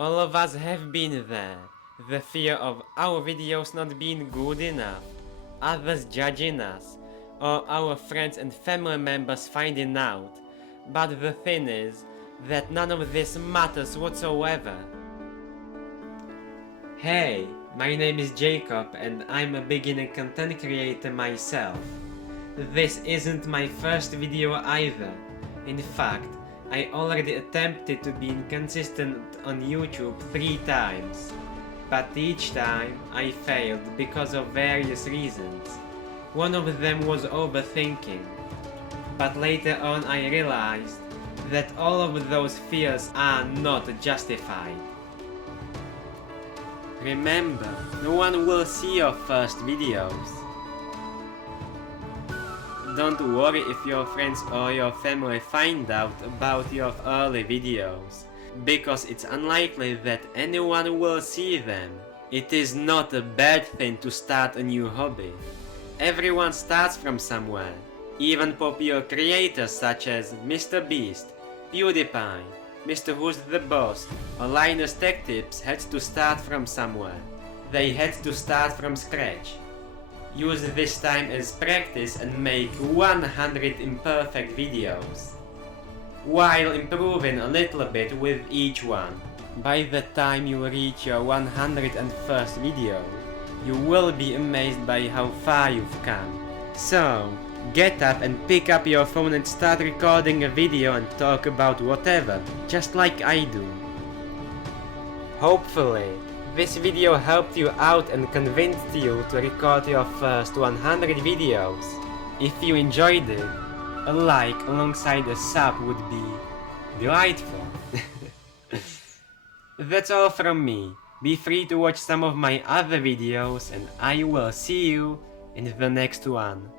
All of us have been there. The fear of our videos not being good enough, others judging us, or our friends and family members finding out. But the thing is that none of this matters whatsoever. Hey, my name is Jacob and I'm a beginner content creator myself. This isn't my first video either. In fact, I already attempted to be consistent on YouTube 3 times, but each time I failed because of various reasons. One of them was overthinking, but later on I realized that all of those fears are not justified. Remember, no one will see your first videos. Don't worry if your friends or your family find out about your early videos, because it's unlikely that anyone will see them. It is not a bad thing to start a new hobby. Everyone starts from somewhere. Even popular creators such as MrBest, Pewdiepie, Mswhosetheboss, or Linustechtips had to start from somewhere. They had to start from scratch. Use this time as practice and make 100 imperfect videos, while improving a little bit with each one. By the time you reach your 101st video, you will be amazed by how far you've come. So, get up and pick up your phone and start recording a video and talk about whatever, just like I do. Hopefully, this video helped you out and convinced you to record your first 100 videos. If you enjoyed it, a like alongside a sub would be delightful. That's all from me. Be free to watch some of my other videos and I will see you in the next one.